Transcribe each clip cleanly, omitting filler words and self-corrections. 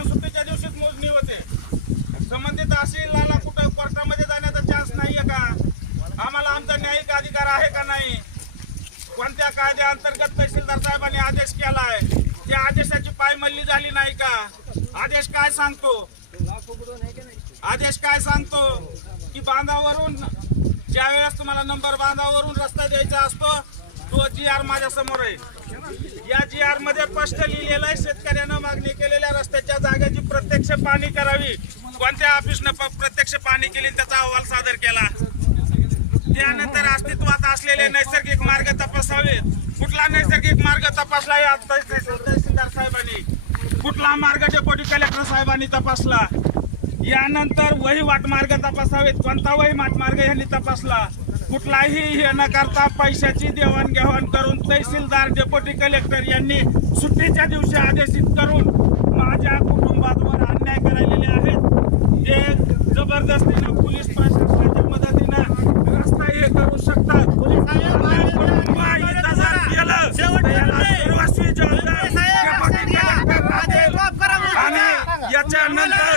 सुट्टीच्या दिवशीच मोजणी होते. संबंधित तहसीलला कुठं कोर्टामध्ये जाण्याचा चान्स नाहीये का? आम्हाला आमचा न्यायिक अधिकार आहे का नाही? कोणत्या कायद्या अंतर्गत तहसीलदार साहेबांनी आदेश केलाय? त्या आदेशाची पायमल्ली झाली नाही का? आदेश काय सांगतो? आदेश काय सांगतो की बांधावरून ज्या वेळेस तुम्हाला नंबर बांधावरून रस्ता द्यायचा असतो तो GR माझ्या समोर आहे. या GR मध्ये स्पष्ट लिहिलेलं आहे शेतकऱ्यानं मागणी केलेल्या रस्त्याच्या जागेची प्रत्यक्ष पाहणी करावी. कोणत्या ऑफिसनं प्रत्यक्ष पाहणी केली त्याचा अहवाल सादर केला. त्यानंतर अस्तित्वात असलेले नैसर्गिक मार्ग तपासावे. कुठला नैसर्गिक मार्ग तपासला या तहसीलदार साहेबांनी? कुठला मार्ग डेप्युटी कलेक्टर साहेबांनी तपासला? यानंतर वहिवाट मार्ग तपासावेत. कोणता वहिवाट मार्ग यांनी तपासला? कुठलाही हे न करता पैशाची देवाणघेवाण करून तहसीलदार डेप्युटी कलेक्टर यांनी सुट्टीच्या दिवशी आदेशित करून माझ्या कुटुंबावर अन्याय करायलेले आहेत. ते जबरदस्तीनं पोलीस प्रशासनाच्या मदतीनं रस्ता हे करू शकतात. सर्वस्वी जबाबदार आणि याच्यानंतर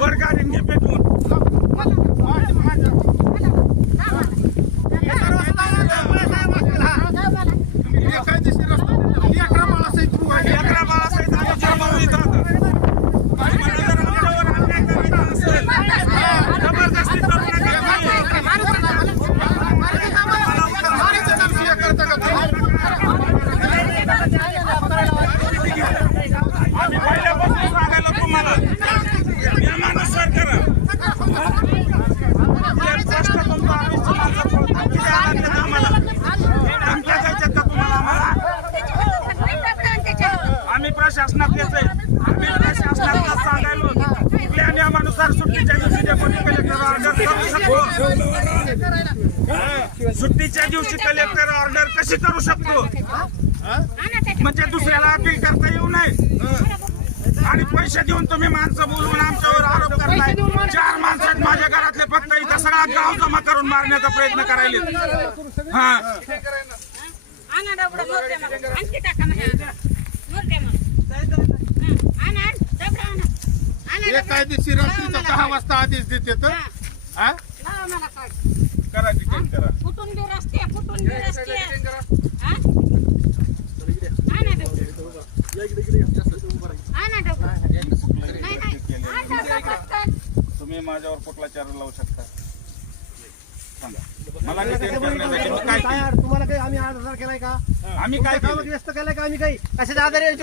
वर्गाने पेटवून शासनात घेतोय. आम्ही शासनाला सांगायलो कुठल्या नियमानुसार सुट्टीच्या दिवशी डेप्युटी कलेक्टर ऑर्डर करू शकतो? सुट्टीच्या दिवशी कलेक्टर ऑर्डर कशी करू शकतो? म्हणजे दुसऱ्याला अपील करता येऊ नये आणि पैसे देऊन तुम्ही माणसं बोलवून आमच्यावर आरोप करताय. 4 माणसं आहेत माझ्या घरातले, फक्त इथं सगळा गाव जमा करून मारण्याचा प्रयत्न करायले. कायदेशीर रात्रीचा 6 वाजता आदेश देते तर करा डिटेन करा. तुम्ही माझ्यावर कुठला चार्ज लावू शकता? मला डिटेन करण्यासाठी काय तुम्हाला काही आम्ही आधार केलाय का? आम्ही काय व्यस्त केलाय का? आम्ही काही कशाच्या आधारे